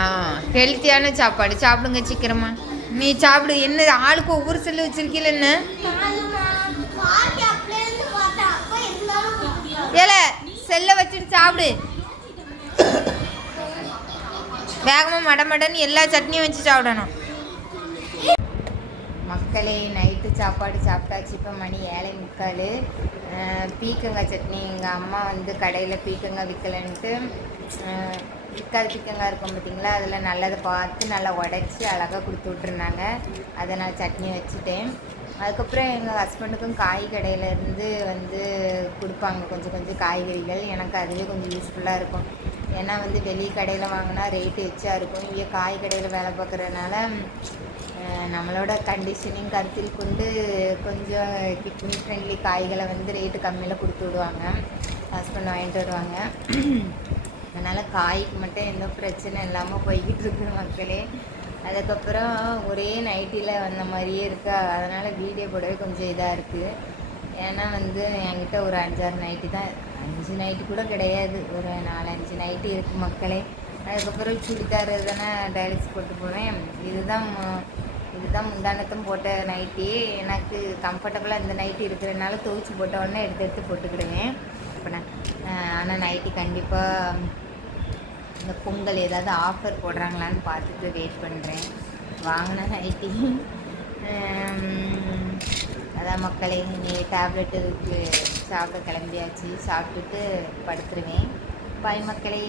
ஆ ஹெல்த்தியான சாப்பாடு சாப்பிடுங்க சீக்கிரமா. நீ சாப்பிடு. என்ன ஆளுக்கு ஒவ்வொரு செல்லு வச்சிருக்கீல என்ன ஏல செல்லை வச்சுட்டு சாப்பிடு. வேகமாக மடமடன்னு எல்லா சட்னியும் வச்சு சாப்பிடணும். மக்களே நைட்டு சாப்பாடு சாப்பிட்டாச்சு. இப்போ மணி 7:45. பீக்கங்காய் சட்னி எங்கள் அம்மா வந்து கடையில் பீக்கங்காய் விற்கலன்ட்டு விற்காத பீக்கங்காய் இருக்கும் பார்த்திங்களா, அதில் நல்லதை பார்த்து நல்லா உடச்சி அழகாக கொடுத்து விட்ருந்தாங்க. அதை நான் சட்னி வச்சுட்டேன். அதுக்கப்புறம் எங்கள் ஹஸ்பண்டுக்கும் காய் கடையிலேருந்து வந்து கொடுப்பாங்க கொஞ்சம் கொஞ்சம் காய்கறிகள். எனக்கு அதுவே கொஞ்சம் யூஸ்ஃபுல்லாக இருக்கும். ஏன்னா வந்து வெளி கடையில் வாங்கினா ரேட்டு எச்சா இருக்கும். இங்கே காய் கடையில் வேலை பார்க்குறதுனால நம்மளோட கண்டிஷனிங் கருத்தில் கொண்டு கொஞ்சம் கிட்னி ஃப்ரெண்ட்லி காய்களை வந்து ரேட்டு கம்மியில் கொடுத்து விடுவாங்க. ஹஸ்பண்ட் வாங்கிட்டு வருவாங்க. அதனால் காய்க்கு மட்டும் எந்த பிரச்சனை இல்லாமல் போய்கிட்டு இருக்குது மக்களே. அதுக்கப்புறம் ஒரே நைட்டியில் வந்த மாதிரியே இருக்கா, அதனால் வீடியோ போடவே கொஞ்சம் இதாக இருக்குது. ஏன்னா வந்து என்கிட்ட ஒரு 5-6 நைட்டு தான், 5 நைட்டு கூட கிடையாது, ஒரு 4-5 நைட்டு இருக்குது மக்களே. அதுக்கப்புறம் சுடிதார் தானே டைலக்ஸ் போட்டு போவேன். இதுதான் முந்தானத்தும் போட்ட நைட்டி. எனக்கு கம்ஃபர்டபுளாக இந்த நைட்டி இருக்கிறதுனால துவைச்சி போட்ட உடனே எடுத்து போட்டுக்கிடுவேன். இப்போ நான் ஆனால் நைட்டி கண்டிப்பாக இந்த பொங்கல் ஏதாவது ஆஃபர் போடுறாங்களான்னு பார்த்துட்டு வெயிட் பண்ணுறேன். வாங்கின நைட்டி அதான் மக்களே. நீ டேப்லெட்டுக்கு சாப்பிட கிளம்பியாச்சு, சாப்பிட்டுட்டு படுத்துருவேன். பாய் மக்களே.